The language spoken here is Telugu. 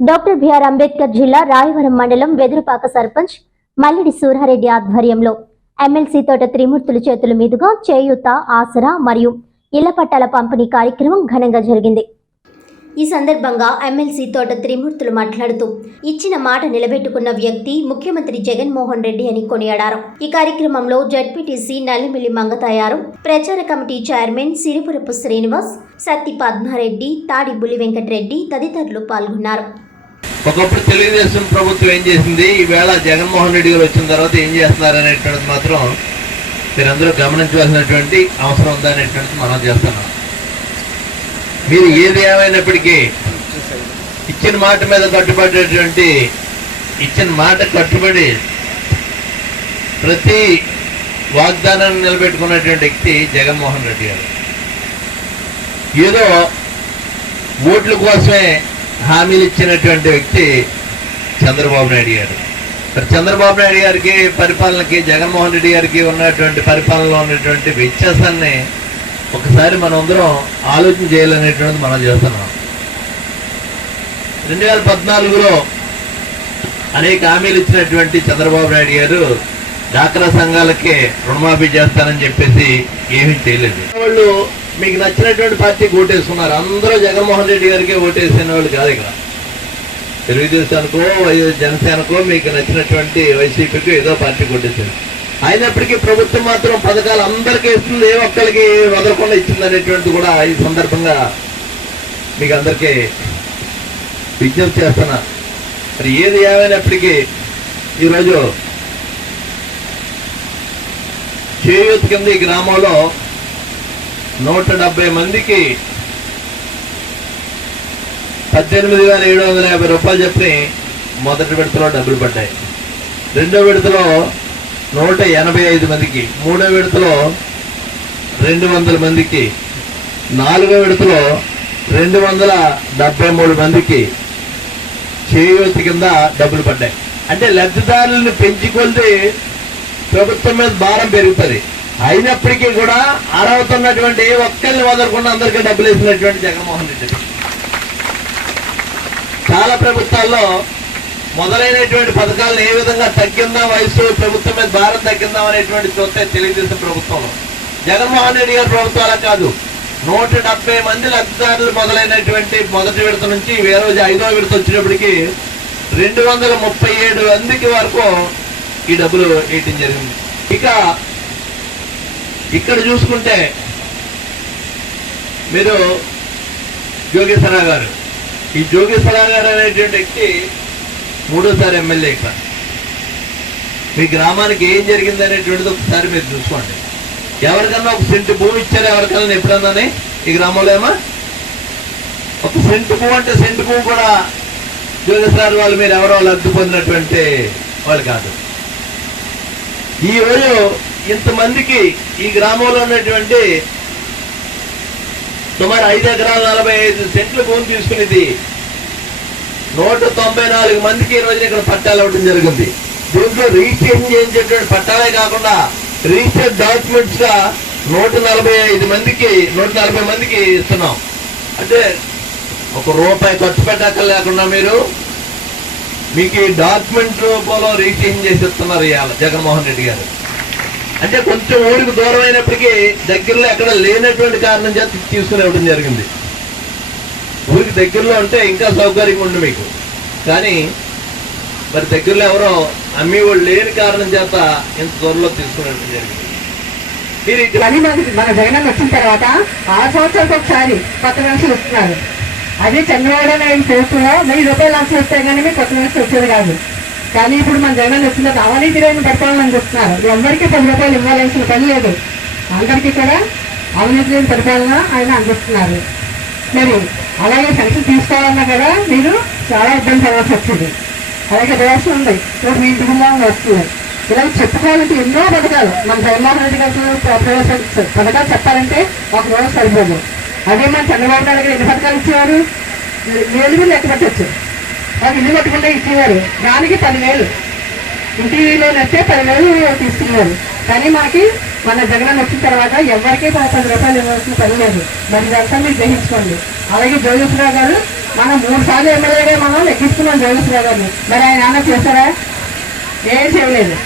డాక్టర్ బిఆర్ అంబేద్కర్ జిల్లా రాయవరం మండలం వెదురుపాక సర్పంచ్ మల్లిడి సూరారెడ్డి ఆధ్వర్యంలో ఎమ్మెల్సీ తోట త్రిమూర్తుల చేతుల మీదుగా చేయూత ఆసరా మరియు ఇళ్ళ పట్టాల పంపిణీ కార్యక్రమం ఘనంగా జరిగింది. ఈ సందర్భంగా ఎమ్మెల్సీ తోట త్రిమూర్తులు మాట్లాడుతూ ఇచ్చిన మాట నిలబెట్టుకున్న వ్యక్తి ముఖ్యమంత్రి జగన్మోహన్ రెడ్డి అని కొనియాడారు. ఈ కార్యక్రమంలో జడ్పీటీసీ నల్లిమిల్లి మంగతాయారు ప్రచార కమిటీ చైర్మన్ సిరిపురపు శ్రీనివాస్ సత్తి పద్మారెడ్డి తాడి బుల్లి వెంకటరెడ్డి తదితరులు పాల్గొన్నారు. ఒకప్పుడు తెలుగుదేశం ప్రభుత్వం ఏం చేసింది? ఈవేళ జగన్మోహన్ రెడ్డి గారు వచ్చిన తర్వాత ఏం చేస్తున్నారు అనేటువంటిది మాత్రం మీరందరూ గమనించవలసినటువంటి అవసరం ఉందా అనేటువంటిది మనం చేస్తున్నాం. మీరు ఏది ఏమైనప్పటికీ ఇచ్చిన మాట మీద కట్టుబడేటువంటి ఇచ్చిన మాట కట్టుబడి ప్రతి వాగ్దానాన్ని నిలబెట్టుకున్నటువంటి వ్యక్తి జగన్మోహన్ రెడ్డి గారు. ఏదో ఓట్ల కోసమే హామీలు ఇచ్చినటువంటి వ్యక్తి చంద్రబాబు నాయుడు గారు. మరి చంద్రబాబు నాయుడు గారికి పరిపాలనకి జగన్మోహన్ రెడ్డి గారికి ఉన్నటువంటి పరిపాలనలో ఉన్నటువంటి వ్యత్యాసాన్ని ఒకసారి మనం అందరం ఆలోచన చేయాలనేటువంటిది మనం చేస్తున్నాం. రెండు వేల పద్నాలుగులో అనేక హామీలు ఇచ్చినటువంటి చంద్రబాబు నాయుడు గారు డాక్రా సంఘాలకే రుణమాఫీ చేస్తానని చెప్పేసి ఏమీ చేయలేదు. వాళ్ళు మీకు నచ్చినటువంటి పార్టీకి ఓటేసుకున్నారు. అందరూ జగన్మోహన్ రెడ్డి గారికి ఓటేసిన వాళ్ళు కాదు ఇక్కడ. తెలుగుదేశానికో జనసేనకో మీకు నచ్చినటువంటి వైసీపీకి ఏదో పార్టీకి ఓటేసారు అయినప్పటికీ ప్రభుత్వం మాత్రం పథకాలు అందరికీ ఇస్తుంది ఏ ఒక్కరికి వదలకుండా ఇచ్చింది అనేటువంటిది కూడా ఈ సందర్భంగా మీకు అందరికీ విజ్ఞప్తి చేస్తున్నా. మరి ఏది ఏమైనప్పటికీ ఈరోజు చేయూత్ కింద ఈ గ్రామంలో నూట డెబ్బై మందికి పద్దెనిమిది వేల ఏడు వందల యాభై రూపాయలు చెప్పి మొదటి విడతలో డబ్బులు పడ్డాయి. రెండో విడతలో నూట ఎనభై ఐదు మందికి మూడో విడతలో రెండు వందల మందికి నాలుగో విడతలో రెండు వందల డెబ్బై మూడు మందికి చేయూతి కింద డబ్బులు పడ్డాయి. అంటే లబ్ధిదారులను పెంచుకొలిది ప్రభుత్వం మీద భారం పెరుగుతుంది. అయినప్పటికీ కూడా అర్హతున్నటువంటి ఏ ఒక్కరిని వదలకుండా అందరికీ డబ్బులు వేసినటువంటి జగన్మోహన్ రెడ్డి. చాలా ప్రభుత్వాల్లో మొదలైనటువంటి పథకాలను ఏ విధంగా తగ్గిందా వయసు ప్రభుత్వం మీద భారం తగ్గిందాం అనేటువంటి చూస్తే తెలుగుదేశం ప్రభుత్వంలో జగన్మోహన్ రెడ్డి గారి ప్రభుత్వం అలా కాదు. నూట డెబ్బై మంది లబ్ధిదారులు మొదలైనటువంటి మొదటి విడత నుంచి వేరే రోజు ఐదో విడత వచ్చినప్పటికీ రెండు వందల ముప్పై ఏడు మందికి వరకు ఈ డబ్బులు వేయటం జరిగింది. ఇక ఇక్కడ చూసుకుంటే మీరు జోగేశ్వరరావు గారు. ఈ జోగేశ్వరరావు గారు అనేటువంటి వ్యక్తి మూడోసారి ఎమ్మెల్యే ఇక్కడ. మీ గ్రామానికి ఏం జరిగింది అనేటువంటిది ఒకసారి మీరు చూసుకోండి. ఎవరికన్నా ఒక సెంటు భూమి ఇచ్చారు? ఎవరికన్నా ఎప్పుడన్నానే ఈ గ్రామంలో ఏమా? ఒక సెంటు భూమి అంటే సెంటు భూమి కూడా జోగేశ్వరరావు వాళ్ళు మీరు ఎవరో లబ్ధి పొందినటువంటి వాళ్ళు కాదు. ఈ రోజు ఇంతమందికి ఈ గ్రామంలో ఉన్నటువంటి సుమారు ఐదు ఎకరాల నలభై ఐదు సెంట్లు భూమి తీసుకునేది. నూట తొంభై నాలుగు మందికి ఈ రోజున ఇక్కడ పట్టాలు ఇవ్వడం జరిగింది. దీంట్లో రిజిస్ట్రేషన్ చేయించేటువంటి పట్టాలే కాకుండా రిజిస్టర్ డాక్యుమెంట్స్గా నూట నలభై ఐదు మందికి నూట నలభై మందికి ఇస్తున్నాం. అంటే ఒక రూపాయి ఖర్చు పెట్టక్కర్లేకుండా మీరు మీకు ఈ డాక్యుమెంట్ రూపంలో రిజిస్ట్రేషన్ చేసి ఇస్తున్నారు ఇవాళ జగన్మోహన్ రెడ్డి గారు. అంటే కొంచెం ఊరికి దూరం అయినప్పటికీ దగ్గరలో ఎక్కడ లేనటువంటి కారణం చేత తీసుకుని ఇవ్వడం జరిగింది. ఊరికి దగ్గరలో ఉంటే ఇంకా సౌకర్యంగా ఉండు మీకు. కానీ మరి దగ్గరలో ఎవరో అమ్మి వాళ్ళు లేని కారణం చేత ఇంత దూరంలో తీసుకుని జరిగింది. మీరు ఇక్కడ మళ్ళీ మనకి మన జగన్ వచ్చిన తర్వాత ఆరు సంవత్సరాలకు ఒకసారి కొత్త మనుషులు వస్తున్నారు. అదే చంద్రబాబు నాయుడు చేస్తున్నా వెయ్యి రూపాయలు లక్షలు వస్తే కానీ మీకు కొత్త మనుషులు వచ్చేది కాదు. కానీ ఇప్పుడు మన జగన్ వచ్చిన తర్వాత అవినీతి పరిపాలన అందిస్తున్నారు ఎవరికి పది రూపాయలు ఇవ్వాల్సిన పని లేదు. అందరికీ కూడా అవినీతి లేని పరిపాలన ఆయన అందిస్తున్నారు మరి అలాగే పెన్షన్ తీసుకోవాలన్నా కూడా మీరు చాలా ఇబ్బంది పడాల్సి వచ్చింది. అలాగే రేషన్ ఉంది. ఇప్పుడు మీ ఇంటి వస్తుంది. ఇలా చెప్పుకోవాలంటే ఎన్నో పథకాలు. మన జగన్మోహన్ రెడ్డి గారు పథకాలు చెప్పాలంటే ఒక రోజు సరిపోదు. అదే మన చంద్రబాబు నాయుడు గారు ఎన్ని పథకాలు ఇచ్చేవారు? వేలు లెక్క పెట్టచ్చు. ఒక ఇల్లు కట్టుకుంటే ఇచ్చేవారు. దానికి పదివేలు. ఇంటిలో వస్తే పదివేలు తీసుకున్నారు. కానీ మనకి మన జగన్ వచ్చిన తర్వాత ఎవరికీ పది పది రూపాయలు ఇవ్వాల్సిన పని లేదు. మరి ఇదంతా మీరు గ్రహించుకోండి. అలాగే జోగేశ్వరరావు గారు మనం మూడు సార్లు ఎమ్మెల్యేగా మనం లెక్కించుకున్నాం జగన్ గారిని. మరి ఆయన ఏమన్నా చేస్తారా? ఏం చేయలేదు.